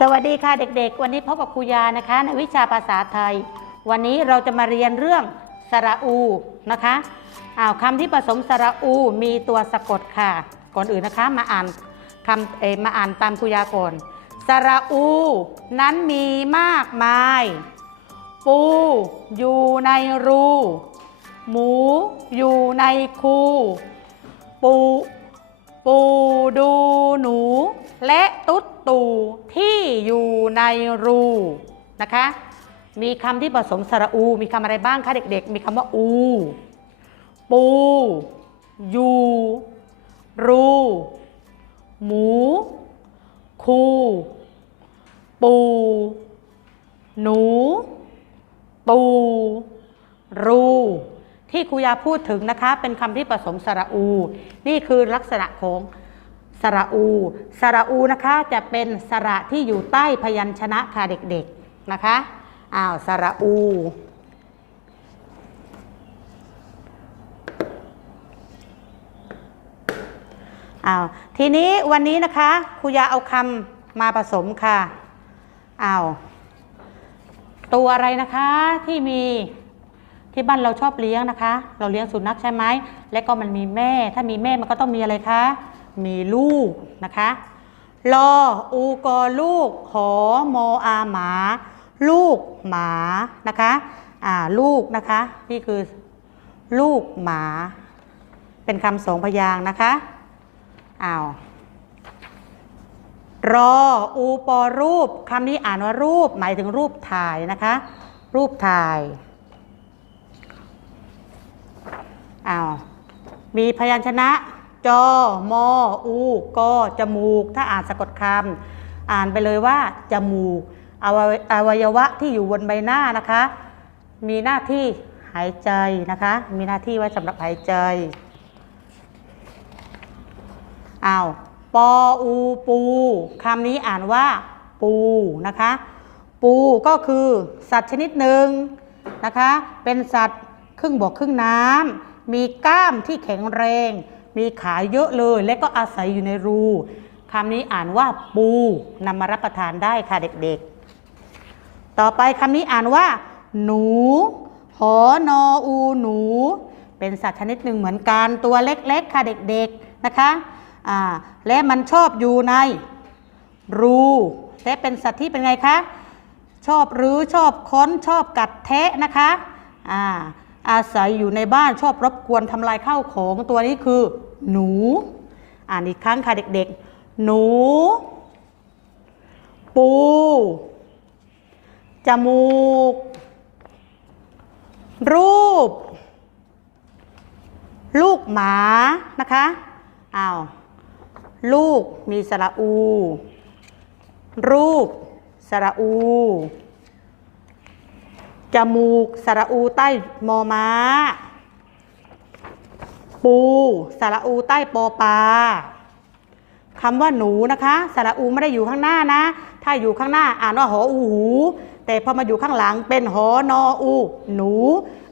สวัสดีค่ะเด็กๆ วันนี้พบกับครูยานะคะในวิชาภาษาไทย วันนี้เราจะมาเรียนเรื่องสระอูนะคะอ้าวคำที่ผสมสระอูมีตัวสะกดค่ะ ก่อนอื่นนะคะมาอ่านคำเอมาอ่านตามครูยาก่อนสระอู นั้นมีมากมาย ปู อยู่ในรู หมู อยู่ในคู ปู ปูดูหนู และตุ๊ดตูที่อยู่ในรูนะคะ มีคำที่ผสมสระอู มีคำอะไรบ้างคะเด็ก ๆ มีคำว่าอู ปู ยู รู หมู คู ปู หนู ปู รู ที่ครูยาพูดถึงนะคะเป็นคำที่ผสมสระอู นี่คือลักษณะของสระอู สระอูนะคะจะเป็นสระที่อยู่ใต้พยัญชนะค่ะเด็กๆนะคะอ้าวสระอูอ้าวทีนี้วันนี้นะคะครูยาเอาคำมาผสมค่ะอ้าวตัวอะไรนะคะที่มี ที่บ้านเราชอบเลี้ยงนะคะ เราเลี้ยงสุนัขใช่ไหมและก็มันมีแม่ ถ้ามีแม่มันก็ต้องมีอะไรคะ มีลูกนะคะลออูกอลูกหอมออาหมา ลูกหมานะคะอ่าลูกนะคะนี่คือลูกหมา เป็นคำสองพยางค์นะคะอ้าวรออูปอรูปคำนี้อ่านว่ารูปหมายถึงรูปถ่ายนะคะ รูปถ่ายอ้าว มีพยัญชนะ จอ มอ อู กอ จมูก ถ้าอ่านสะกดคำอ่านไปเลยว่า จมูกอวัยอวัยวะที่อยู่บนใบหน้านะคะ มีหน้าที่หายใจนะคะ มีหน้าที่ไว้สำหรับหายใจอ้าวปออูปูคำนี้อ่านว่า ปูนะคะ ปูก็คือสัตว์ชนิดหนึ่งนะคะ เป็นสัตว์ครึ่งบกครึ่งน้ำ มีกล้ามที่แข็งแรง มีขาเยอะเลย และก็อาศัยอยู่ในรูคำนี้อ่านว่าปูนำมารับประทานได้ค่ะเด็กๆ ต่อไปคำนี้อ่านว่า หนู หอนออูหนู เป็นสัตว์ชนิดหนึ่งเหมือนกันตัวเล็กๆ ค่ะเด็กๆนะคะและมันชอบอยู่ในรูและเป็นสัตว์ที่เป็นไงคะชอบรื้อชอบค้นชอบกัดแทะนะคะอ่า อาศัยอยู่ในบ้านชอบรบกวนทำลายข้าวของตัวนี้คือ หนู อ่านอีกครั้งค่ะเด็กๆ หนู ปู จมูก รูป ลูกหมานะคะอ้าวลูกมีสระอู รูปสระอู จมูก สระอูใต้มอม้า ปู สระอูใต้ปอปลาคำว่าหนูนะคะ สระอูไม่ได้อยู่ข้างหน้านะ ถ้าอยู่ข้างหน้าอ่านว่าหออูหู แต่พอมาอยู่ข้างหลังเป็นหอนออู หนู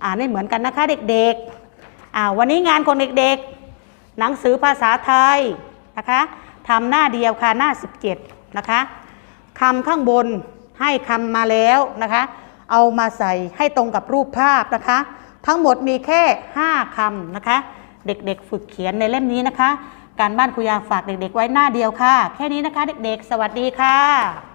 อ่านไม่เหมือนกันนะคะเด็กๆอ่าวันนี้งานของเด็กๆ หนังสือภาษาไทยนะคะทำหน้าเดียวค่ะหน้า 17 นะคะคำข้างบนให้คำมาแล้วนะคะ เอามาใส่ให้ตรงกับรูปภาพนะคะ ทั้งหมดมีแค่ 5คำนะคะ เด็กๆ ฝึกเขียนในเล่มนี้นะคะ การบ้านครูยาฝากเด็ก ๆ ไว้หน้าเดียวค่ะ แค่นี้นะคะเด็กๆ สวัสดีค่ะ